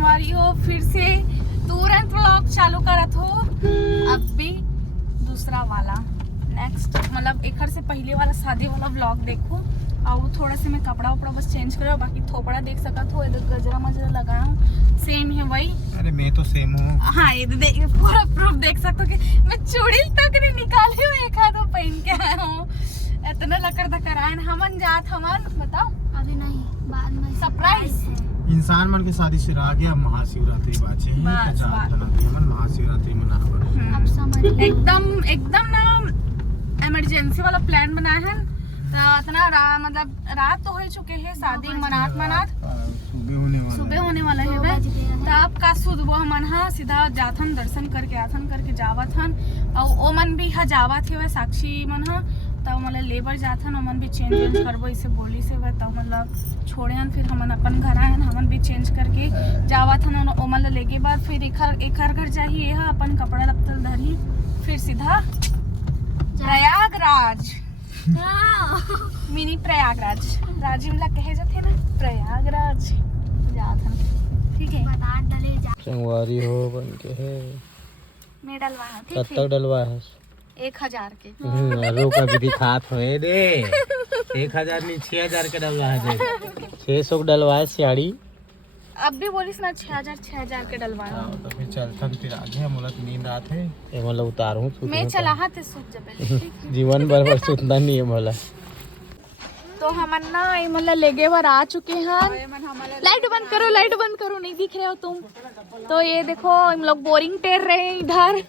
संगवारी हो, फिर से तुरंत व्लॉग चालू करत हो। अब भी दूसरा वाला नेक्स्ट मतलब एक से पहले वाला शादी वाला व्लॉग देखो। और थोड़ा से मैं कपड़ा उपड़ा बस चेंज करो, बाकी थोपड़ा देख सका तो इधर गजरा मजरा लगाया हूँ, सेम है वही। अरे मैं तो सेम हूँ। हाँ ये देख पूरा प्रूफ देख सकते हो कि मैं चूड़ी तक नहीं निकाली हूँ, एक हाथ पहन के आया हूँ। इतना लकड़ धक्कर आए हमन जात हमन बताओ अभी नहीं, बाद में सरप्राइज है। इंसान मन के शादी से आ गया महाशिवरात्रि बाचे ही बस, तो जात मन महाशिवरात्रि मनावा। अब समझ एकदम ना इमरजेंसी वाला प्लान बनाया है। इतना मतलब रात तो हो चुके हैं, शादी मनात सुबह होने वाला है वे। तो अब का सुबह हमन हा सीधा जाथन दर्शन करके आथन करके जावत हन। और ओ मन भी हा जावत है साक्षी मन हा, तब मतलब लेबर जाथन ओमन भी चेंज करबो इसे बोली से वे। तब मतलब छोड़े हन, फिर हमन अपन घर आए हमन भी चेंज करके जावत हन। ओमन लेके बाद फिर एक घर जाही है अपन कपड़ा लत्ता धरी, फिर सीधा प्रयागराज। मिनी प्रयागराज राजीव ला कहे जाते ना प्रयागराज जात हन। ठीक है संगवारी हो बन के है मैं डलवा है, कब ठीक तक डलवा है 1000 के। रोक अभी दिखात होए दे 1000 नहीं 6000 के डलवा है दे 600 डलवा है सियाड़ी। अब भी बोलिस ना 6000 के डलवाया। तो फिर चलथन फिर आगे मोला तो नींद आत है ये मतलब उतारूं मैं चला हाथ सूत जबे जीवन भर बस सुतना नहीं है मोला। तो हमन ना ये मतलब लेगे बार आ चुके हैं। लाइट बंद करो नहीं दिख रहे हो तुम। तो ये देखो हम लोग बोरिंग टेर रहे हैं इधर।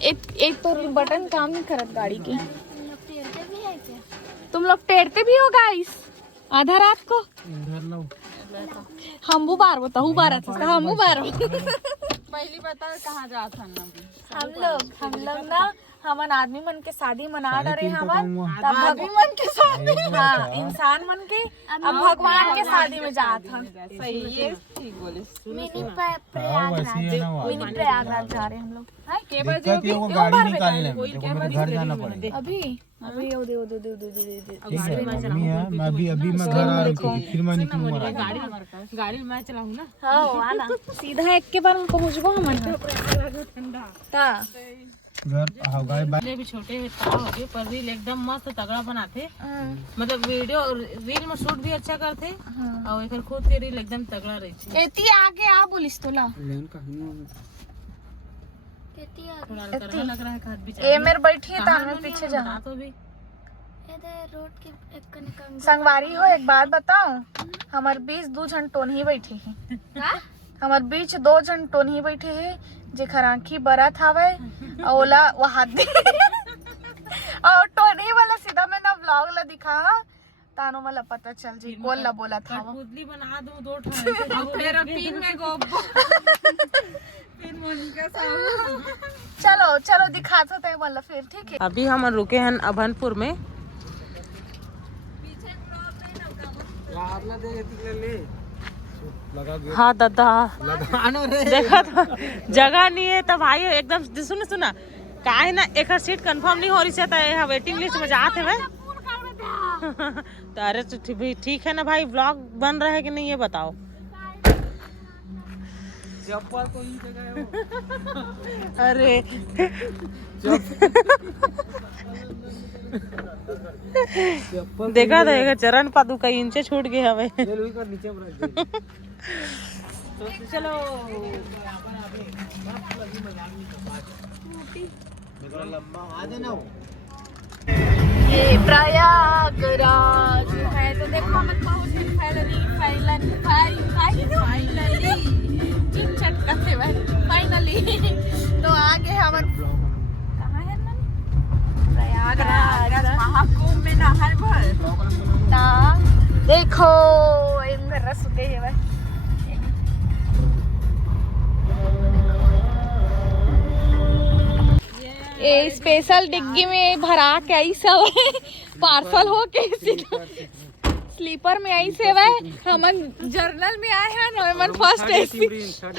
एक तो बटन काम नहीं करत गाड़ी की। तुम लोग टेरते भी हो गाइस आधा रात को। हमबू बार बताऊ बार हमबू बार पहली बता कहाँ जात हम लोग ना हमन आदमी मन के शादी मना डरे हमन तब भगवान मन के शादी। हाँ इंसान मन के अब भगवान के शादी में जात हम। सही ये ठीक बोले। मिनी प्रयागराज जा रहे हैं हम लोग। के बजे गाड़ी निकालने में घर जाना पड़ेगा अभी दे मैं भी अभी मैं घर आ रहा हूँ फिर मैं निकलूंगा। गाड़ी मैं चलाऊँ ना। हाँ आना सीधा एक के बार में पहुँचबो हमन ता घर आओ गाय पहले भी छोटे हो गए पर रील एकदम मस्त तगड़ा बनाते। मतलब वीडियो रील में शूट भी अच्छा करते और एक खुद के रील एकदम तगड़ा रही। एती आगे आ बोलिस तोला थोड़ा करना लग रहा है हाथ भी ए मेरे बैठी है तान में पीछे जा। तो भी रोड के एक कने संगवारी हो एक बात बताओ हमार बीच 2 जन टोन ही बैठे हैं। हमार बीच 2 जन टोन ही बैठे हैं जे खरांखी बरत हवे ओला वहां और टोनी वाला सीधा मैं ना व्लॉग ला दिखा तानो मला पता चल जी कौन ला बोला था। खुदली बना दूं 2 ठाने फिर पिन में गोबो फिर मोनिका साहब चलो दिखाते थे मतलब फिर ठीक है। अभी हम रुके हैं अभनपुर में। हाँ दादा देखा तो जगह नहीं है तो भाई एकदम सुना का है ना एक सीट कंफर्म नहीं हो रही है तो वेटिंग लिस्ट में जाते हैं। तो अरे तो ठीक है ना भाई व्लॉग बन रहा है कि नहीं ये बताओ। अरे देखा था चरण पादू का इंचे छूट गए हमें। चलो ये प्रयागराज है तो देखो हम पहुंच गए फाइनली। तो आगे हम कहाँ है ना प्रयागराज महाकुंभ में नहर भर ना देखो इंद्र रसुते है भाई। ये स्पेशल डिग्गी में भरा के आई सब पार्सल हो के स्लीपर में आई से हमन जर्नल में आए हैं नॉर्मल फर्स्ट एसी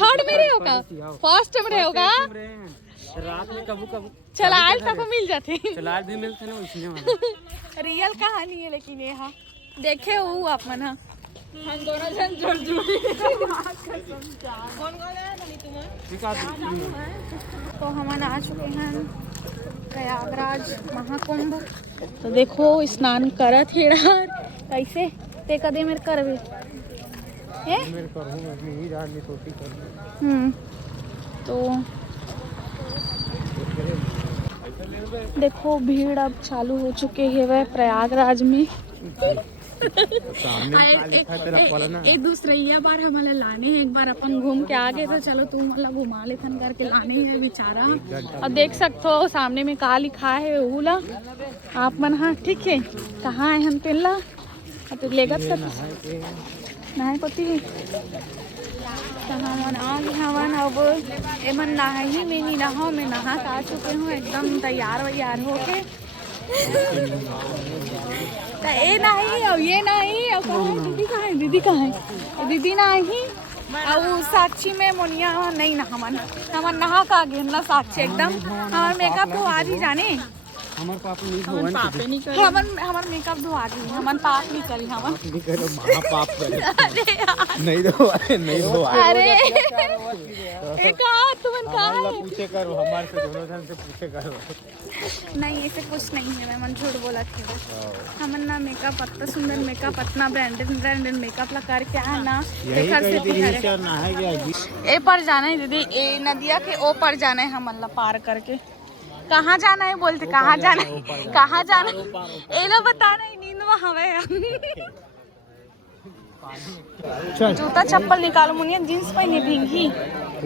थर्ड में होगा फर्स्ट में होगा रात में कबू चलाल तक मिल जाते चलाल भी मिलते ना इसलिए रियल कहानी है लेकिन ये हाँ देखे हो आप मन हम दोनों जन जोड़ जोड़ी तो हम आ चुके हैं प्रयागराज महाकुंभ। तो देखो स्नान करत हेड़ा कैसे ते कदे मेरे करवे तो देखो भीड़ अब चालू हो चुके हैं वह प्रयागराज में। एक दूसरी बार हमारे लाने हैं, एक बार अपन घूम के आ गए तो चलो तुम मतलब घुमा लेथन करके लाने हैं बेचारा। और देख सकते हो सामने में का लिखा है उला आप मन। हाँ ठीक है, कहाँ है हम पेला तो लेगत कर नहाए पति कहाँ मन आ गए हवन। अब एमन नहाही में ही नहाओ में नहा का चुके हूँ एकदम तैयार वैयार होके। तो ये नहीं और ये नहीं और कहाँ है दीदी, कहाँ है दीदी, कहाँ है दीदी नहीं। और साक्षी में मुनिया नहीं ना हमन नहा का गे ना साक्षी एकदम हमार मेकअप तो आज ही जाने हमर पापा नहीं करे हमर मेकअप धोआ दी हमन पाप नहीं करी हमन नहीं करो महापाप करे नहीं दो अरे एक तुमन का है पूछे करो हमारे से दोनों जन से पूछे करो। नहीं ऐसे कुछ नहीं है मन झूठ बोला थे हमन ना मेकअप इतना सुंदर मेकअप इतना ब्रांडेड मेकअप लगा के आए ना घर से ए पर जाना है दीदी ए नदिया के ओ पर जाना है हमन ला पार करके। कहाँ जाना है बोलते कहाँ जाना है कहाँ जाना है ए लो बताना है नींद में हवे जूता चप्पल निकालो मुनिया जींस पहने भींगी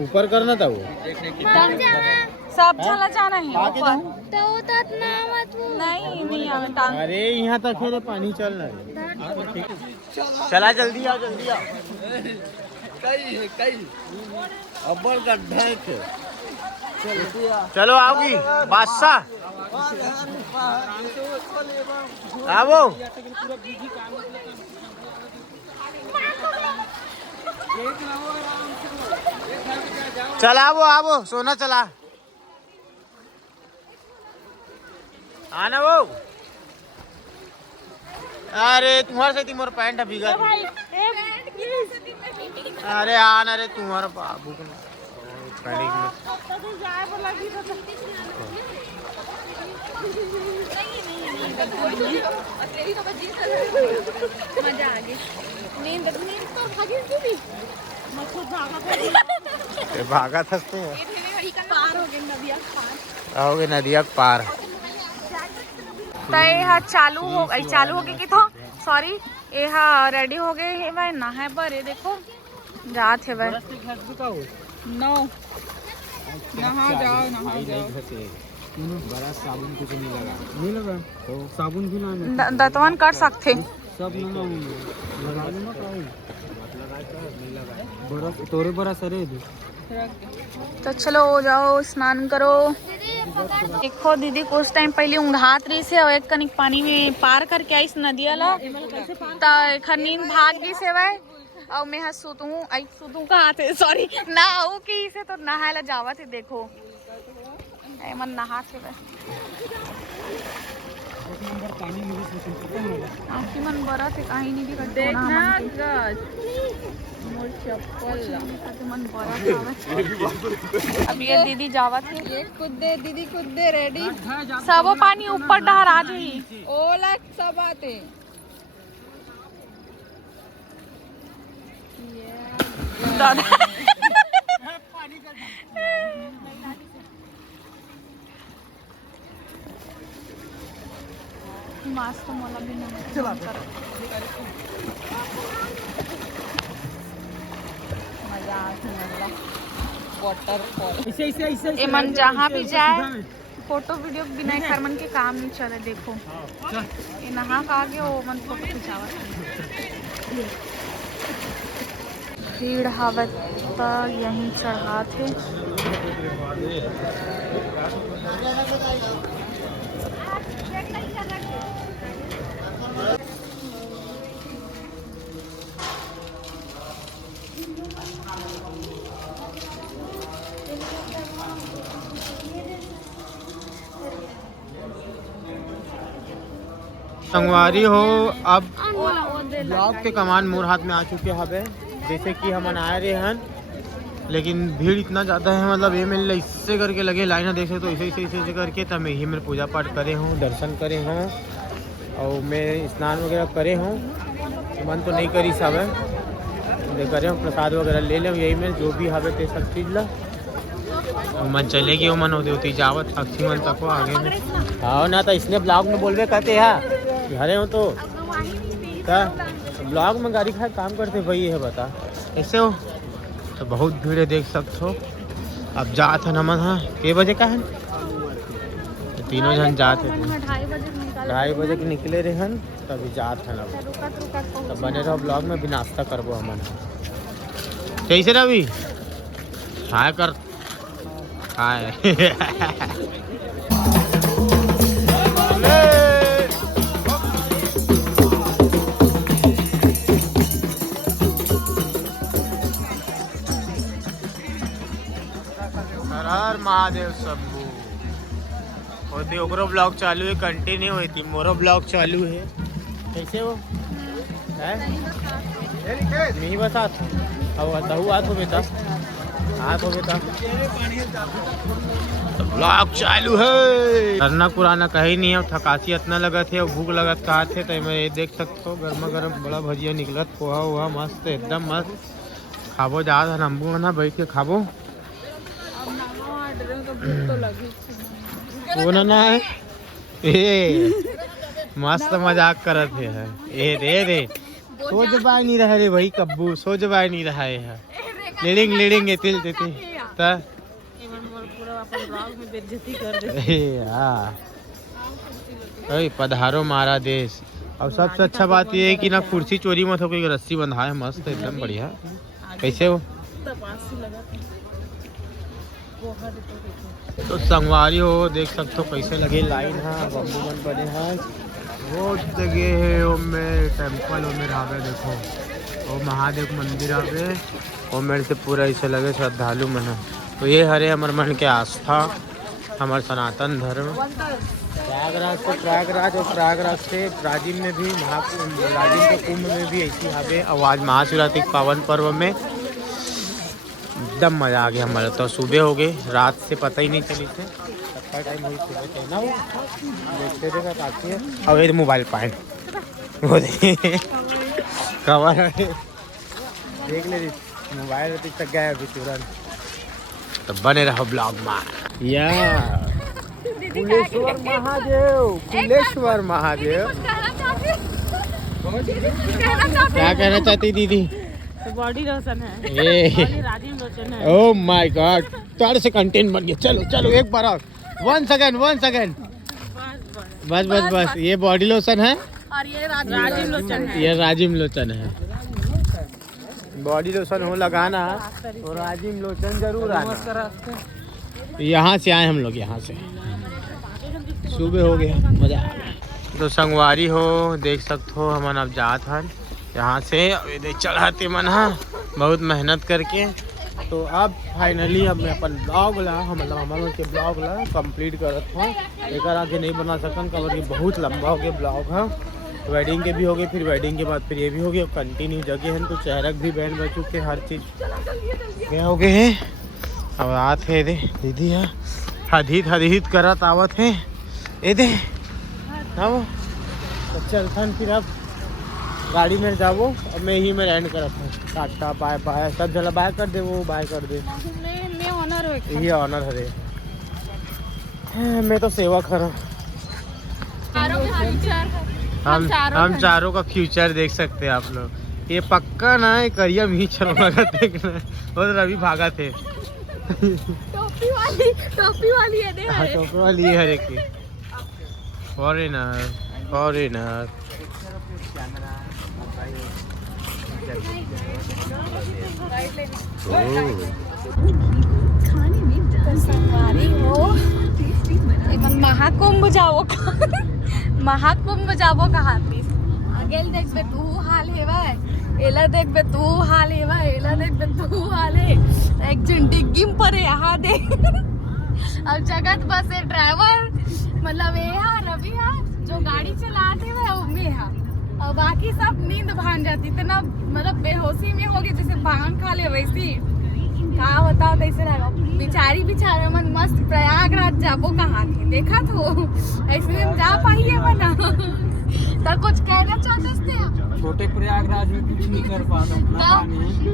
ऊपर करना था वो सब चला जाना है ऊपर तो ना मत नहीं आवे टांग। अरे यहाँ तक है पानी चल रहा है चला जल्दी आओ अब्बल गड्ढा है चलो आओगी बादशाह आओ चला आवो सोना चला आना वो। अरे तुम्हारे से मोर पैंट भीगा अरे आना रे तुम्हारा बाबू मजा आ गई नींद तो भागा था पार हो गए नदिया पार आओगे नदिया पार तो ये चालू हो गई कि तो सॉरी ये रेडी हो गए है भाई ना है पर ये देखो जात है भाई नो नहा जाओ बड़ा साबुन कुछ नहीं लगा साबुन भी ना दतवन कर सकते सब तोरे बड़ा सरे तो चलो जाओ स्नान करो। देखो दीदी कुछ टाइम पहले ऊँघात रही से और एक कनिक पानी में पार करके आई इस नदिया ला तो नींद भाग गई से वह और मैं सुतूं कहाँ थे सॉरी ना आऊ की से तो नहाए ला जावा थे देखो मन नहा थे वह आखी मन बरा थे कहीं नहीं भी देखना मन बरा था अब ये दीदी जावा थे दीदी खुद दे रेडी सब पानी ऊपर डहरा जी ओला सब आते दादा मास्क मला भी नहीं चला मजा आता वाटरफॉल ऐसे मन जहाँ भी जाए फोटो वीडियो बिना खरमन के काम नहीं चले। देखो ये नहा का आगे वो मन फोटो खिंचावा भीड़ हवा तो यहीं चढ़ा थे संगवारी हो अब ब्लॉग के कमान मोर हाथ में आ चुके हवे। जैसे कि हम आए रहे हैं, लेकिन भीड़ इतना ज़्यादा है, मतलब ये मेरे इससे करके लगे लाइन देख सकते तो ऐसे करके तब मैं ही मेरे पूजा पाठ करे हूँ, दर्शन करे हूँ और मैं स्नान वगैरह करे हूँ। मन तो नहीं करी सब है करे हूँ, प्रसाद वगैरह ले लें यही में जो भी हवे ते सब चीज़ ला मन चलेगी। वो मन होती जावत अक्षी मन तक आगे में हाँ ना, तो इसने ब्लॉग में बोलबे कहते हैं घरे हो तो ब्लॉग में गाड़ी खा काम करते भाई है बता ऐसे हो। तो बहुत भीड़ है देख सकते हो। अब जात है नमन हाँ के बजे का है तो तीनों जन जाते थे 2:30 बजे के निकले रहे हैं तभी जात है ना। तब बने रहो ब्लॉग में भी नाश्ता करबो हमन कैसे रवि हाय कर हाय हर महादेव शंभू होती ओकरो ब्लॉग चालू है कंटिन्यू होती मोरो ब्लॉग चालू है कैसे हो नहीं बता अब दहू आत हो बेटा हाथ हो बेटा तो ब्लॉग चालू है। करना पुराना कहीं नहीं है, थकासी इतना लगत है और भूख लगत कहा थे तो मैं ये देख सकते हो गर्मा गर्म बड़ा भजिया निकलत पोहा हुआ मस्त एकदम मस्त खाबो जा नंबू ना बैठ के खाबो वो ना है ए मस्त मजाक करत है ए दे सोच बाय नहीं रहे रे भाई कब्बू सोच बाय नहीं रहा है लेडिंग तिल देती ता पूरा अपन ब्लॉग में बेइज्जती कर दे ए पधारो मारा देश। और सबसे अच्छा बात ये है कि ना कुर्सी चोरी मत हो कोई रस्सी बंधा है मस्त एकदम बढ़िया। कैसे हो तो संगवारी हो देख सकते हो कैसे लगे लाइन है बम्बू बन बने हैं बहुत जगह है वो में टेम्पल वो में आवे देखो वो महादेव मंदिर आवे वो मेरे से पूरा ऐसे लगे श्रद्धालु मन है। तो ये हरे हमारे मन के आस्था हमारे सनातन धर्म प्रयागराज से प्रयागराज और प्रयागराज से राजिम में भी महाकुंभ राजिम के कुंभ में भी ऐसी आवे। आवाज महाशिवरात्रि पावन पर्व में एकदम मज़ा आ गया हमारा। तो सुबह हो गए रात से पता ही नहीं चली थे सबका टाइम हुई सुबह थे ना देखते थे काफ़ी है। अब ये मोबाइल पाए वो कवर देख ले मोबाइल तक गया अभी तुरंत। तो बने रहो ब्लॉग में या कुलेश्वर महादेव कुलेश्वर महादेव क्या कहना चाहती दीदी बॉडी लोशन है ए राजीव लोशन है। ओह माय गॉड तार से कंटेंट बन गया। चलो चलो एक बार और 1 सेकंड बस ये बॉडी लोशन है और ये राजीव लोशन है। ये राजिम लोशन है। बॉडी लोशन हो लगाना और राजिम लोशन जरूर आना। यहाँ से आए हम लोग यहाँ से सुबह हो गया मजा आ गया। तो संगवारी हो देख सकते हो हम अब जात हन यहाँ से चढ़ाते मन हाँ बहुत मेहनत करके। तो अब फाइनली अब मैं अपन ब्लॉग ला मतलब हमारे के ब्लॉग ला कंप्लीट करत हूँ। एक आगे नहीं बना सकन कवर बहुत लंबा हो गया ब्लॉग है। वेडिंग के भी हो गए फिर वेडिंग के बाद फिर ये भी हो गया कंटिन्यू जगह है। तो चेहरक भी बैंड बज चुके हर चीज़ क्या हो गए हैं। अब आते है दे दीदी है हदीत करत आवत है ए दे आओ तो चलथन फिर अब गाड़ी में जाओ अब मैं ही में एंड करत हूँ टाटा बाय बाय सब जला बाय कर दे वो बाय कर दे मैं ऑनर हो ये ऑनर हरे मैं तो सेवक हूँ। हम चारों का फ्यूचर देख सकते हैं आप लोग। ये पक्का ना है करिया भी चलो देखना वो रवि भागा थे टोपी वाली है दे हाँ टोपी वाली है हर एक की फॉरेनर महाकुंभ जाबो कहाँ प्लीज आगे देखबे तू हाल हेवा एला देखबे तू हाल हेवा एला देखबे तू हाल है एक जन डिग्गी पर यहाँ दे अब जगत बस है ड्राइवर मतलब ये रवि जो गाड़ी चलाते हुए में और बाकी सब नींद भान जाती, इतना मतलब बेहोशी में हो गई जैसे भांग खा ले वैसी। का बताओ कैसे रहेगा बिचारी बिचारा मन मस्त प्रयागराज जाबो कहाँ थे देखा तो ऐसे हम जा पाइए बना तो कुछ कहना चाहते थे छोटे प्रयागराज में कुछ नहीं कर पाता।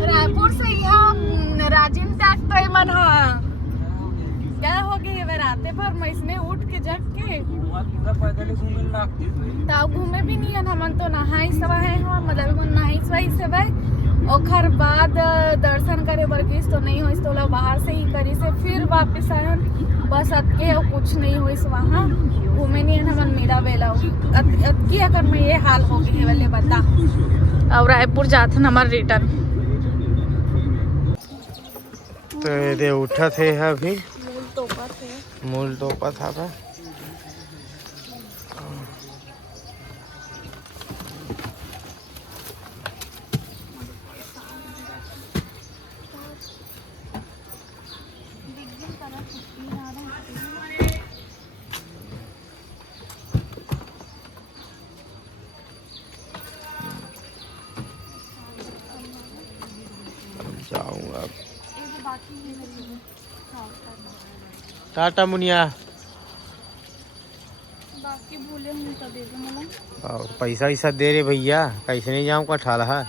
रायपुर से यहाँ राजिम तक तो मन क्या हो गई राते भर मैं इसने उठ के जग के पैदल घूमने लगती तब घूमे भी नहीं है हमन तो नहाई सवा है हम मतलब नहाई सवाई से ओखर बाद दर्शन करे बर किस तो नहीं होइस तो बाहर से ही करी से फिर वापस आयन बस अतके और कुछ नहीं होइस वहाँ घूमे नहीं है हमन मेरा बेला अतकी अगर मैं ये हाल हो गई है वाले बता। अब रायपुर जाते हमारे रिटर्न तो ये उठा थे अभी मूल तोपा था बा। जाऊंगा टाटा मुनिया बाकी भूले हूँ तो दे दो मला और पैसा वैसा दे रे भैया कैसे नहीं जाऊँ का ठाला है।